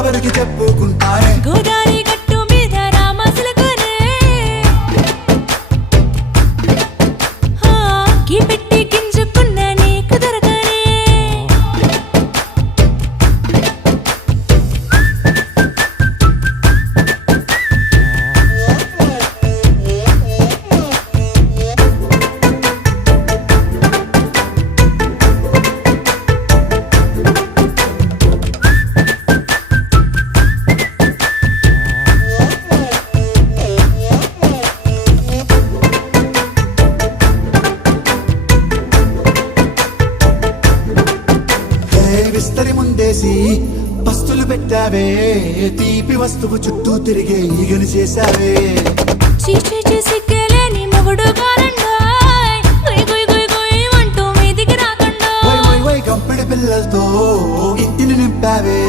ఎవరికి చెప్పుకుంటానే గోదారి గట్టు మీద రామసులకనే కి పెట్టి గింజుకున్న నీకు దొరకనే విస్తరి ముందేసి పస్తులు పెట్టావే తీపి వస్తువు చుట్టూ తిరిగే ఈగని చేశావే చీచీ సిగ్గలేని మొగుడు కారండాయ్ గుయ్ గుయ్ గుయ్ గుయ్ అంటూ మీదికి రాకండా వై వై వై కంపెడి పిల్లలతో ఇంటిని నింపావే